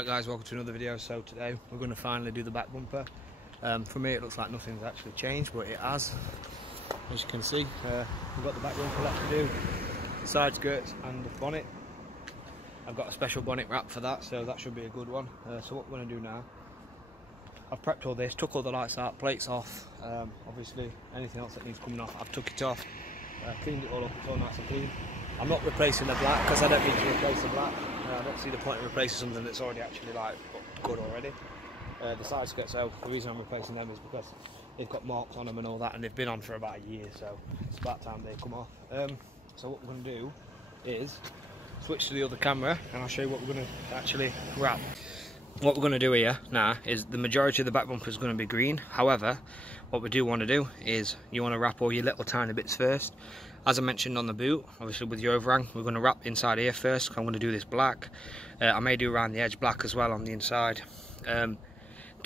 Right guys, welcome to another video. So today we're going to finally do the back bumper. For me it looks like nothing's actually changed, but it has. As you can see, we've got the back bumper left to do, the side skirts and the bonnet. I've got a special bonnet wrap for that, so that should be a good one. So what we're going to do now, I've prepped all this, took all the lights out, plates off, obviously anything else that needs coming off I've took it off, cleaned it all up, it's all nice and clean. I'm not replacing the black because I don't need to replace the black. I don't see the point of replacing something that's already actually like good already. The side skirts though, the reason I'm replacing them is because they've got marks on them and all that, and they've been on for about a year, so it's about time they come off. So what we're going to do is switch to the other camera and I'll show you what we're going to actually wrap. What we're going to do here now is the majority of the back bumper is going to be green. However, what we do want to do is you want to wrap all your little tiny bits first. As I mentioned on the boot, obviously with your overhang, we're going to wrap inside here first. I'm going to do this black. I may do around the edge black as well on the inside. To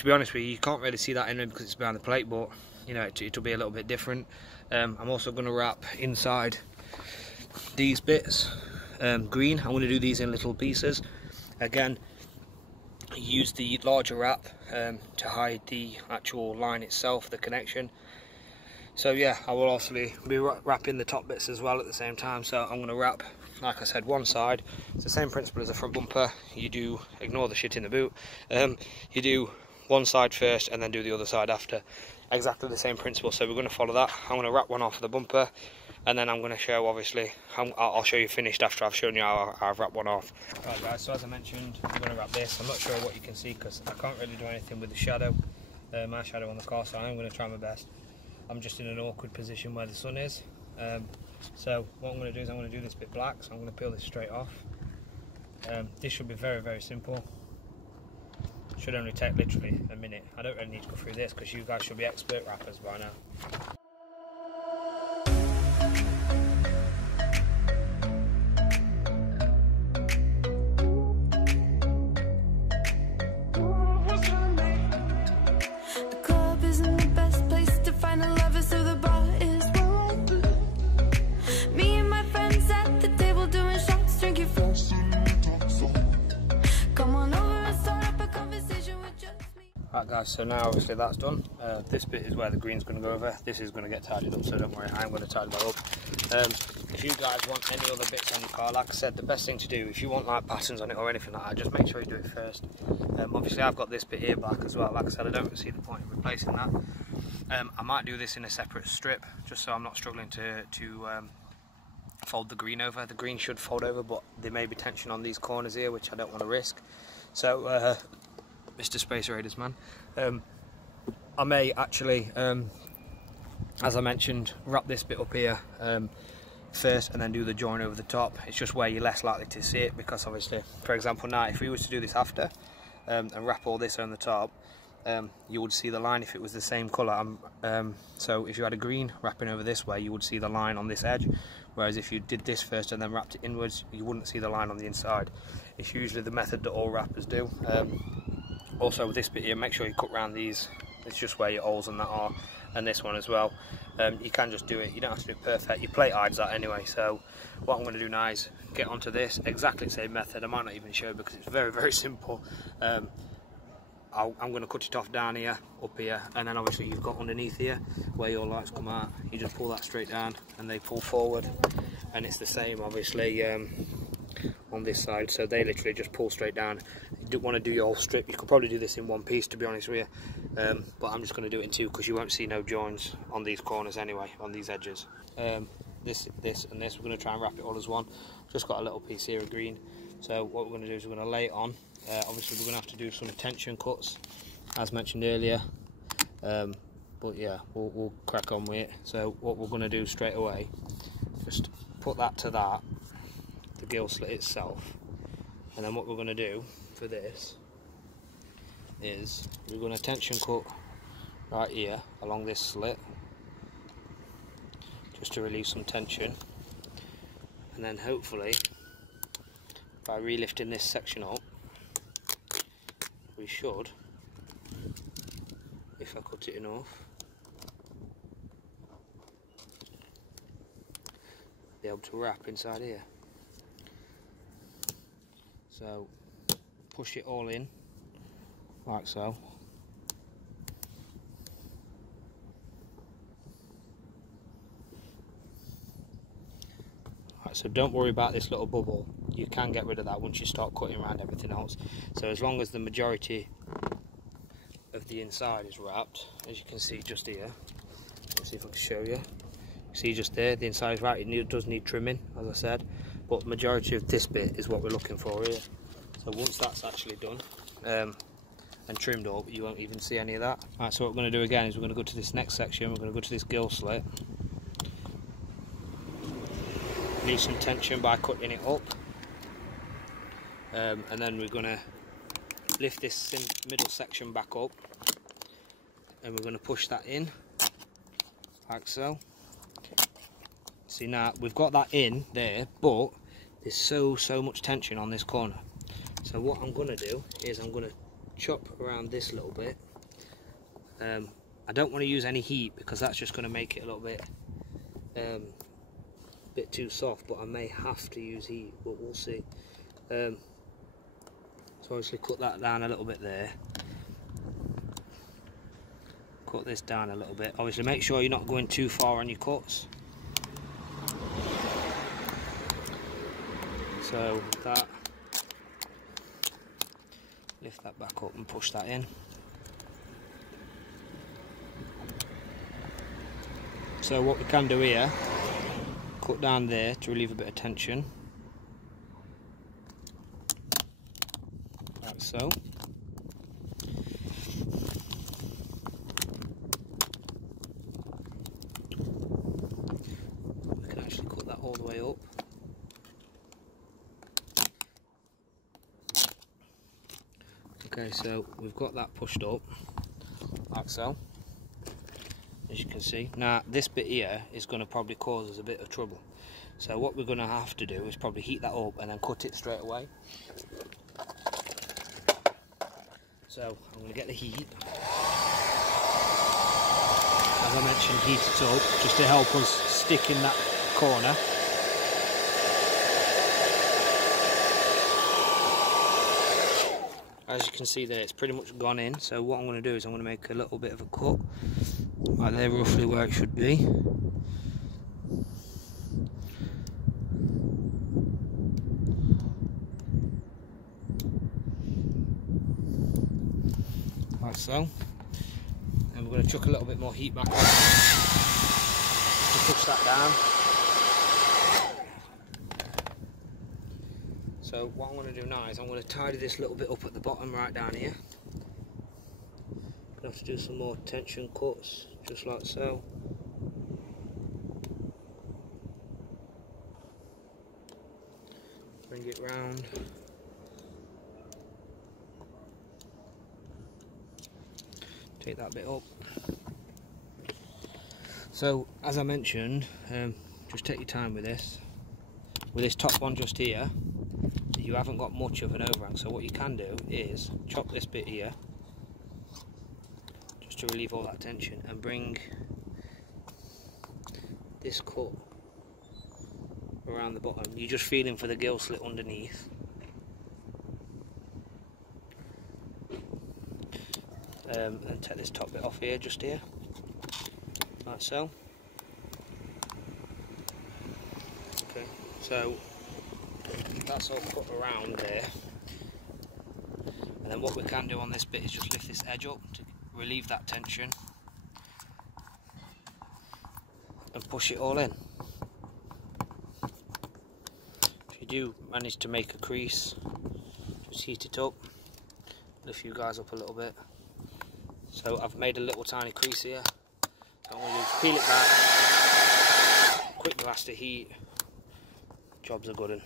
be honest with you can't really see that in it because it's behind the plate, but you know it'll be a little bit different. I'm also going to wrap inside these bits green. I'm going to do these in little pieces. Again, use the larger wrap to hide the actual line itself, the connection. So yeah, I will also be wrapping the top bits as well at the same time. So I'm going to wrap, like I said, one side. It's the same principle as a front bumper. You do, ignore the shit in the boot, you do one side first and then do the other side after. Exactly the same principle, so we're going to follow that. I'm going to wrap one off of the bumper, and then I'm going to show, obviously, I'll show you finished after I've shown you how I've wrapped one off. Right guys, so as I mentioned, I'm going to wrap this. I'm not sure what you can see because I can't really do anything with the shadow, my shadow on the car, so I'm going to try my best. I'm just in an awkward position where the sun is. So what I'm going to do is I'm going to do this bit black, so I'm going to peel this straight off. This should be very, very simple. Should only take literally a minute. I don't really need to go through this because you guys should be expert wrappers by now. Right guys, so now obviously that's done. This bit is where the green's going to go over. This is going to get tidied up, so don't worry, I'm going to tidy that up. If you guys want any other bits on your car, like I said, the best thing to do, if you want like patterns on it or anything like that, just make sure you do it first. Obviously I've got this bit here black as well. Like I said, I don't see the point of replacing that. I might do this in a separate strip, just so I'm not struggling to fold the green over. The green should fold over, but there may be tension on these corners here, which I don't want to risk. So Mr. Space Raiders man, I may actually, as I mentioned, wrap this bit up here first and then do the join over the top. It's just where you're less likely to see it, because obviously, for example now, if we was to do this after and wrap all this on the top, you would see the line if it was the same colour. So if you had a green wrapping over this way, you would see the line on this edge, whereas if you did this first and then wrapped it inwards, you wouldn't see the line on the inside. It's usually the method that all wrappers do. Also with this bit here, make sure you cut round these. It's just where your holes and that are, and this one as well. You can just do it, you don't have to do it perfect. Your plate hides that anyway. So what I'm going to do now is get onto this, exactly the same method. I might not even show because it's very, very simple. I'm going to cut it off down here, up here, and then obviously you've got underneath here where your lights come out. You just pull that straight down and they pull forward, and it's the same obviously on this side, so they literally just pull straight down. You don't want to do your whole strip. You could probably do this in one piece, to be honest with you, but I'm just going to do it in two because you won't see no joins on these corners anyway, on these edges. This and this, we're going to try and wrap it all as one. Just got a little piece here of green, so what we're going to do is we're going to lay it on. Obviously we're going to have to do some tension cuts as mentioned earlier, but yeah, we'll crack on with it. So what we're going to do straight away, just put that to that, the gill slit itself, and then what we're going to do for this is we're going to tension cut right here along this slit just to relieve some tension, and then hopefully by relifting this section up we should, if I cut it enough, be able to wrap inside here. So push it all in, like so. Right, so don't worry about this little bubble. You can get rid of that once you start cutting around everything else. So as long as the majority of the inside is wrapped, as you can see just here, let's see if I can show you. See just there, the inside is wrapped. It does need trimming, as I said, but the majority of this bit is what we're looking for here. So once that's actually done and trimmed up, you won't even see any of that. Right, so what we're going to do again is we're going to go to this next section. We're going to go to this gill slit. Leave some tension by cutting it up, and then we're going to lift this middle section back up, and we're going to push that in like so. See, now we've got that in there, but there's so much tension on this corner. So what I'm going to do is I'm going to chop around this little bit. I don't want to use any heat because that's just going to make it a little bit too soft, but I may have to use heat, but we'll see. So obviously cut that down a little bit there. Cut this down a little bit. Obviously make sure you're not going too far on your cuts. So that, lift that back up and push that in. So what we can do here, cut down there to relieve a bit of tension, like so. We can actually cut that all the way up. Okay, so we've got that pushed up, like so, as you can see. Now this bit here is going to probably cause us a bit of trouble. So what we're going to have to do is probably heat that up and then cut it straight away. So I'm going to get the heat. As I mentioned, heat it up just to help us stick in that corner. As you can see there, it's pretty much gone in. So what I'm going to do is I'm going to make a little bit of a cut right there, roughly where it should be. Like so. And we're going to chuck a little bit more heat back on to push that down. So what I'm going to do now is I'm going to tidy this little bit up at the bottom right down here. Gonna have to do some more tension cuts, just like so. Bring it round. Take that bit up. So as I mentioned, just take your time with this. With this top one just here, you haven't got much of an overhang, so what you can do is chop this bit here just to relieve all that tension and bring this cut around the bottom. You're just feeling for the gill slit underneath. And take this top bit off here, just here, like so. Okay, so that's all cut around there, and then what we can do on this bit is just lift this edge up to relieve that tension and push it all in. If you do manage to make a crease, just heat it up, lift you guys up a little bit. So I've made a little tiny crease here, so I'm going to peel it back, quick blast of heat, jobs are good. And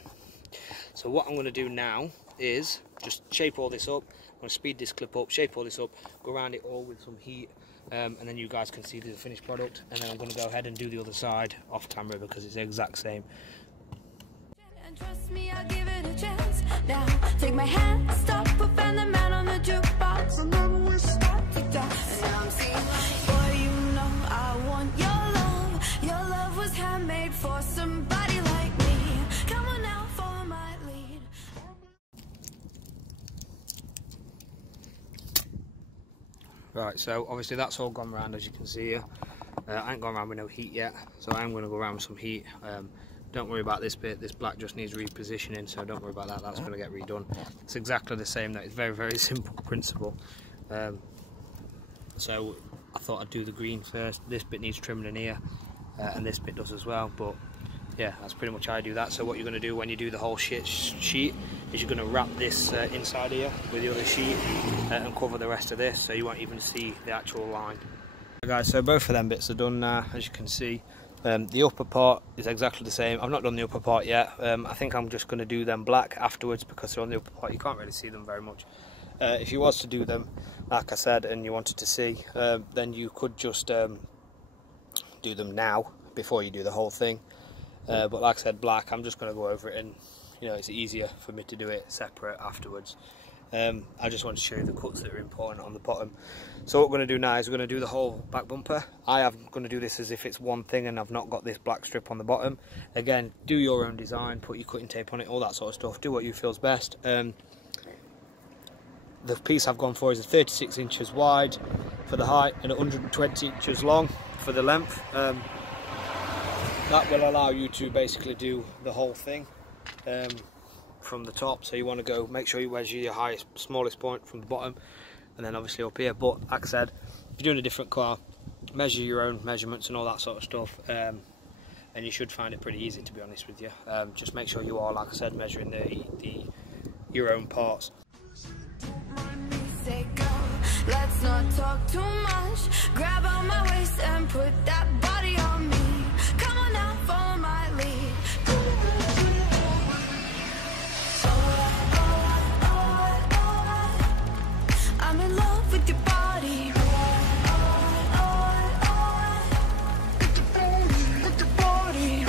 so what I'm going to do now is just shape all this up. I'm going to speed this clip up, shape all this up, go around it all with some heat, and then you guys can see the finished product. And then I'm going to go ahead and do the other side off camera because it's the exact same. And trust me, I'll give it a chance. Now take my hand, stop, put the man on the jukebox. Remember we start to dance. And now I'm singing, boy, you know I want your love. Your love was handmade for somebody like me. Come on now, follow my lead. Right, so obviously that's all gone round, as you can see here. I ain't gone around with no heat yet, so I'm going to go around with some heat. Don't worry about this bit, this black just needs repositioning, so don't worry about that, that's going to get redone. It's exactly the same, that is very, very simple principle. So I thought I'd do the green first. This bit needs trimming in here, and this bit does as well, but yeah, that's pretty much how I do that. So what you're going to do when you do the whole sheet is you're going to wrap this inside here with the other sheet and cover the rest of this, so you won't even see the actual line. Right, guys, so both of them bits are done now, as you can see. The upper part is exactly the same. I've not done the upper part yet. I think I'm just going to do them black afterwards, because they're on the upper part, you can't really see them very much. If you was to do them, like I said, and you wanted to see, then you could just do them now before you do the whole thing. But like I said, black, I'm just going to go over it, and you know, it's easier for me to do it separate afterwards. I just want to show you the cuts that are important on the bottom. So what we're going to do now is we're going to do the whole back bumper. I am going to do this as if it's one thing and I've not got this black strip on the bottom. Again, do your own design, put your cutting tape on it, all that sort of stuff, do what you feel's best. The piece I've gone for is 36 inches wide for the height and 120 inches long for the length. That will allow you to basically do the whole thing from the top. So you want to go, make sure you measure your highest, smallest point from the bottom, and then obviously up here. But like I said, if you're doing a different car, measure your own measurements and all that sort of stuff, and you should find it pretty easy, to be honest with you. Just make sure you are, like I said, measuring your own parts. Let's not talk too much. Grab on my waist and put that body on me. Come on now, follow my lead. I'm in love with your body. With your body.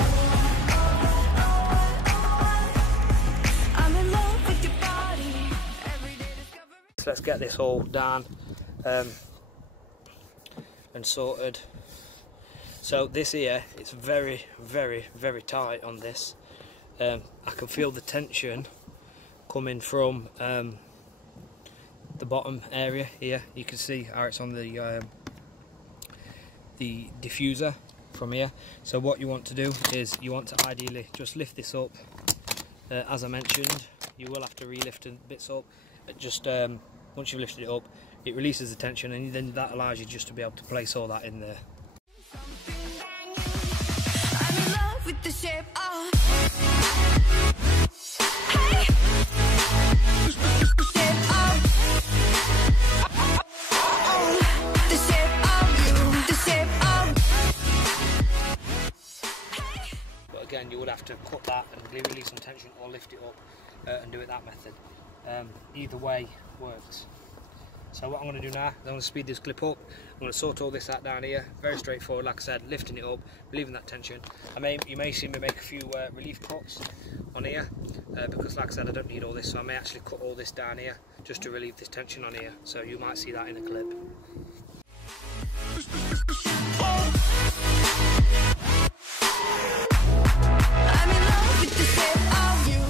I'm in love with your body. Every day discovering. So let's get this all done and sorted. So this here, it's very, very, very tight on this. I can feel the tension coming from the bottom area here. You can see how it's on the diffuser from here. So what you want to do is you want to ideally just lift this up. As I mentioned, you will have to re-lift bits up. Just once you've lifted it up, it releases the tension, and then that allows you just to be able to place all that in there. I'm in love with the shape of hey. The shape of the shape of you. The shape of hey. But again, you would have to cut that and release some tension, or lift it up and do it that method. Either way works. So what I'm going to do now is I'm going to speed this clip up. I'm going to sort all this out down here. Very straightforward, like I said, lifting it up, relieving that tension. You may see me make a few relief cuts on here because, like I said, I don't need all this, so I may actually cut all this down here just to relieve this tension on here. So you might see that in a clip. I'm in love with the shape of you.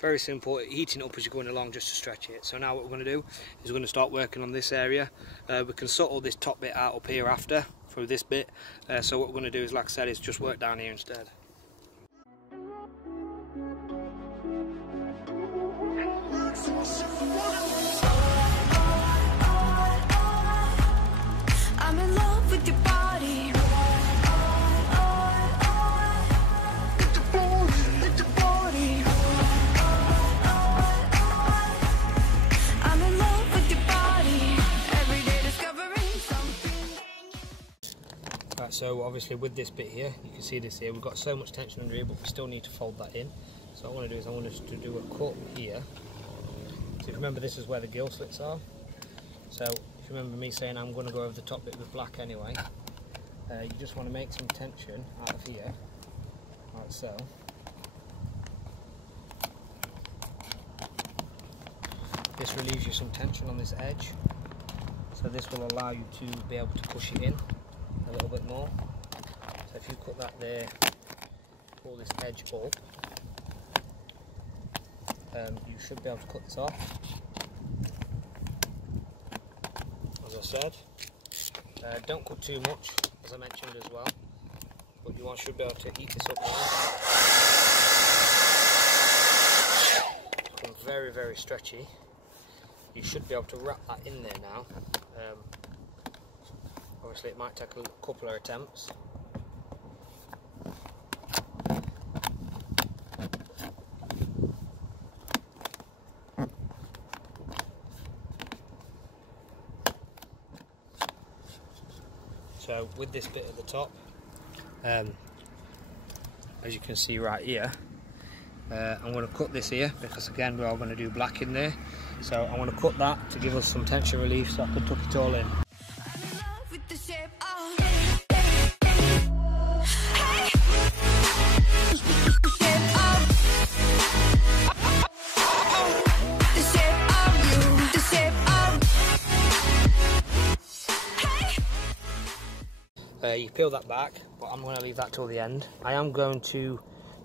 Very simple, heating up as you're going along just to stretch it. So now what we're going to do is we're going to start working on this area. We can sort all this top bit out up here after, through this bit. So what we're going to do is, like I said, is just work down here instead. I'm in love with your body. With your body. I'm in love with your body. Every day discovering something. Right, so obviously with this bit here, you can see this here, we've got so much tension under here, but we still need to fold that in. So what I want to do is I want us to do a cut here. So if you remember, this is where the gill slits are. So if you remember me saying I'm going to go over the top bit with black anyway, you just want to make some tension out of here, like so. This relieves you some tension on this edge. but this will allow you to be able to push it in a little bit more. So if you cut that there, pull this edge up, you should be able to cut this off. As I said, don't cut too much, as I mentioned as well, but you should be able to heat this up now. It's very, very stretchy. You should be able to wrap that in there now. Obviously it might take a couple of attempts. So with this bit at the top, as you can see right here, I'm going to cut this here because again we are going to do black in there. So I'm going to cut that to give us some tension relief so I can tuck it all in. You peel that back, but I'm going to leave that till the end. I am going to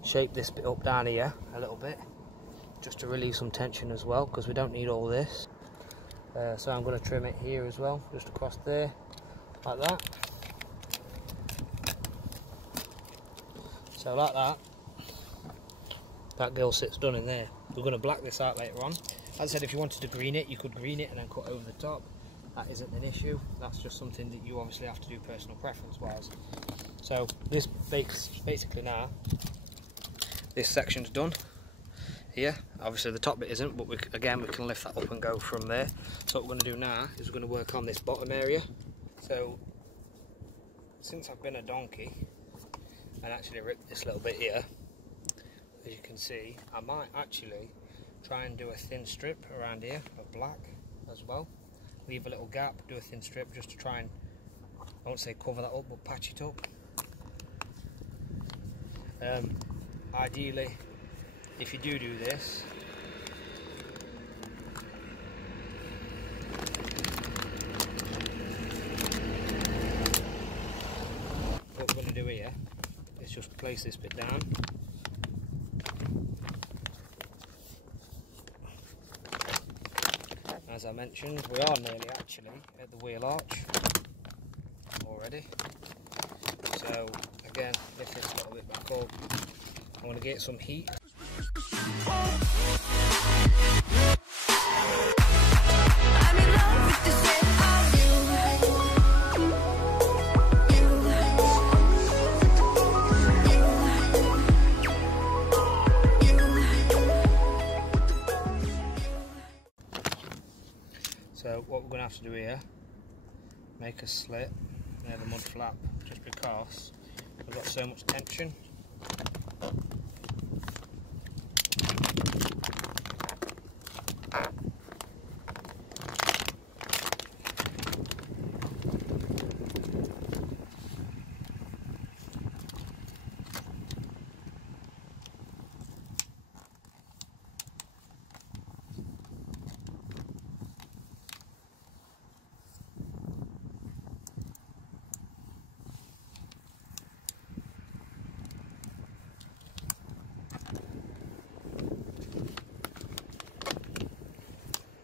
shape this bit up down here a little bit, just to relieve some tension as well, because we don't need all this. So I'm going to trim it here as well, just across there, like that. So like that, that gill sits done in there. We're going to black this out later on. As I said, if you wanted to green it, you could green it and then cut over the top. That isn't an issue. That's just something that you obviously have to do personal preference wise. So this basically now, this section's done here. Obviously the top bit isn't, but again we can lift that up and go from there. So what we're going to do now is we're going to work on this bottom area. So since I've been a donkey and actually ripped this little bit here, as you can see, I might actually try and do a thin strip around here of black as well. Leave a little gap, do a thin strip just to try and, I won't say cover that up, but patch it up. Ideally, if you do this, what we're going to do here is just place this bit down. As I mentioned, we are nearly actually at the wheel arch already. So again, lift this a little bit back up. I want to get some heat. I'm in love with the shape of you. So what we're going to have to do here, make a slit near the mud flap, just because we've got so much tension.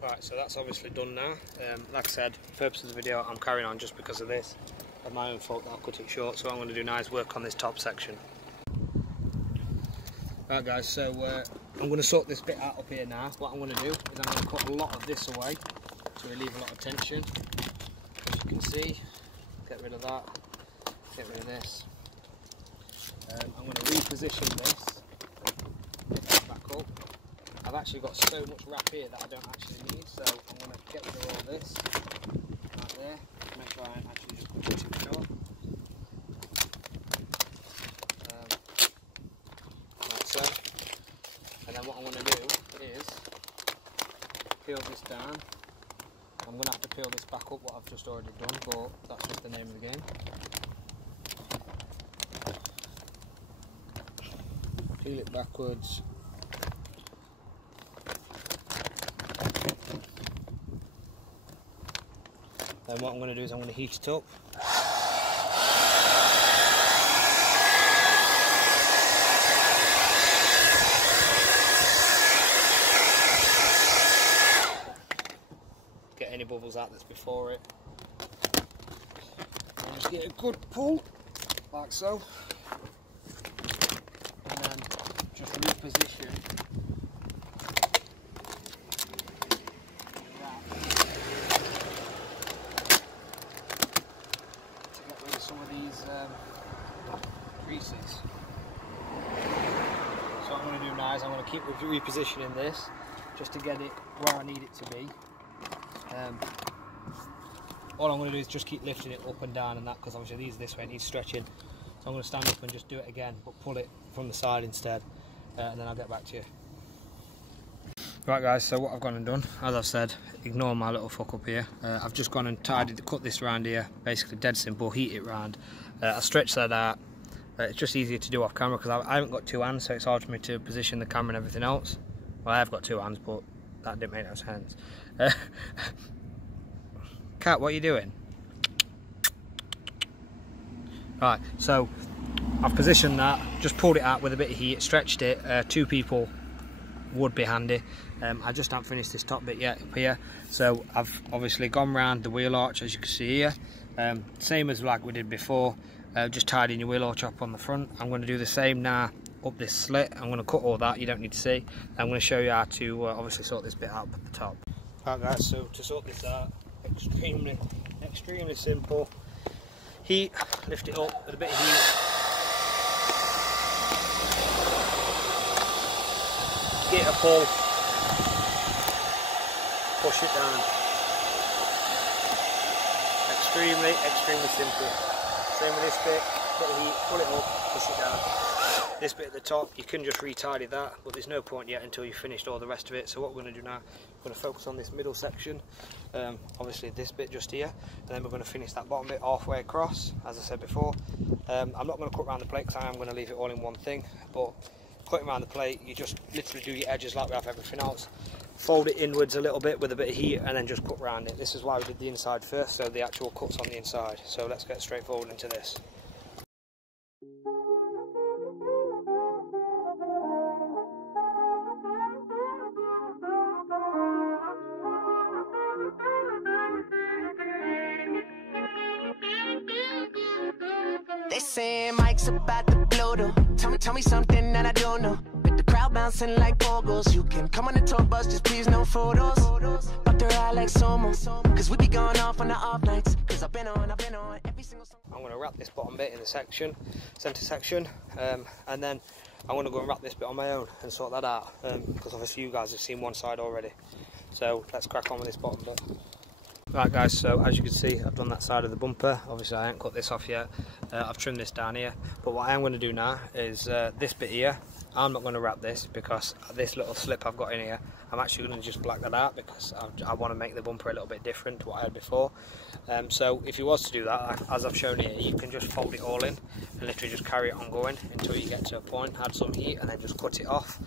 Right, so that's obviously done now. Like I said, the purpose of the video, I'm carrying on just because of this. Of my own fault that I'll cut it short, so I'm going to do now is work on this top section. Right guys, so I'm going to sort this bit out up here now. What I'm going to do is I'm going to cut a lot of this away to relieve a lot of tension. As you can see, get rid of that, get rid of this. I'm going to reposition this, put that back up. I've actually got so much wrap here that I don't actually need, so I'm going to get rid of all this right there, make sure I ain't actually just cut it too short. Like so. And then what I'm going to do is peel this down. I'm going to have to peel this back up, what I've just already done, but that's just the name of the game. Peel it backwards. And what I'm going to do is I'm going to heat it up. Get any bubbles out that's before it. And just get a good pull, like so. And then just reposition. Some of these creases. So what I'm going to do now is I'm going to keep repositioning this just to get it where I need it to be. All I'm going to do is just keep lifting it up and down and that, because obviously these this way, it needs stretching. So I'm going to stand up and just do it again, but pull it from the side instead, and then I'll get back to you. Right guys, so what I've gone and done, as I've said, ignore my little fuck up here. I've just gone and cut this round here, basically dead simple, heat it round. I stretch that out. It's just easier to do off camera because I haven't got two hands, so it's hard for me to position the camera and everything else. Well, I have got two hands, but that didn't make no sense. Cat, what are you doing? Right, so I've positioned that, just pulled it out with a bit of heat, stretched it. Two people would be handy. I just haven't finished this top bit yet up here, so I've obviously gone round the wheel arch, as you can see here, same as like we did before, just tidying your wheel arch up on the front. I'm going to do the same now up this slit. I'm going to cut all that, you don't need to see. I'm going to show you how to obviously sort this bit out at the top. Right guys, so to sort this out, extremely simple. Heat, lift it up with a bit of heat. Get a pull, push it down. Extremely simple. Same with this bit, bit of heat, pull it up, push it down. This bit at the top, you can just retidy that, but there's no point yet until you've finished all the rest of it. So what we're going to do now, we're going to focus on this middle section, obviously this bit just here, and then we're going to finish that bottom bit halfway across, as I said before. I'm not going to cut around the plate because I am going to leave it all in one thing, but cutting around the plate, you just literally do your edges like we have everything else. Fold it inwards a little bit with a bit of heat and then just cut around it. This is why we did the inside first, so the actual cut's on the inside. So let's get straight forward into this. They say Mike's about to blow though. Tell me something that I don't know. With the crowd bouncing like bogles, you can come on the tour bus, just please no photos. Up the ride like Somo, cause we be going off on the off nights. Cause I've been on every single song. I'm gonna wrap this bottom bit in the section, center section, and then I'm gonna go and wrap this bit on my own and sort that out. Because obviously you guys have seen one side already. So let's crack on with this bottom bit. Right guys, so as you can see, I've done that side of the bumper. Obviously I haven't cut this off yet. I've trimmed this down here, but what I am going to do now is this bit here, I'm not going to wrap this because this little slip I've got in here, I'm actually going to just black that out because I want to make the bumper a little bit different to what I had before. So if you was to do that, as I've shown here, you can just fold it all in and literally just carry it on going until you get to a point, add some heat and then just cut it off.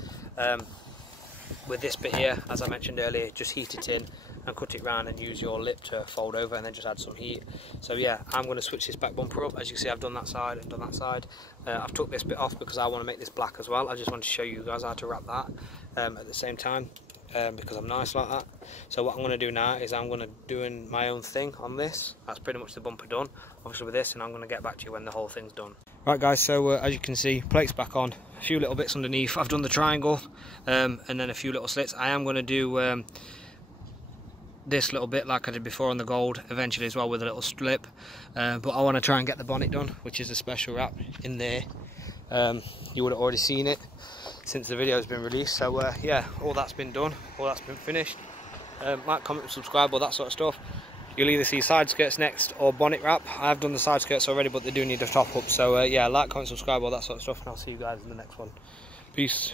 With this bit here, as I mentioned earlier, just heat it in and cut it round and use your lip to fold over and then just add some heat. So yeah, I'm going to switch this back bumper up. As you can see, I've done that side and done that side. I've took this bit off because I want to make this black as well. I just want to show you guys how to wrap that at the same time, because I'm nice like that. So what I'm going to do now is I'm going to do my own thing on this. That's pretty much the bumper done, obviously with this, and I'm going to get back to you when the whole thing's done. Right guys, so as you can see, plate's back on, a few little bits underneath. I've done the triangle and then a few little slits. I am going to do this little bit like I did before on the gold eventually as well with a little slip, but I want to try and get the bonnet done, which is a special wrap in there. You would have already seen it since the video has been released. So yeah, all that's been done, all that's been finished. Like, comment, subscribe, all that sort of stuff. You'll either see side skirts next or bonnet wrap. I've done the side skirts already, but they do need a top up. So yeah, like, comment, subscribe, all that sort of stuff, and I'll see you guys in the next one. Peace.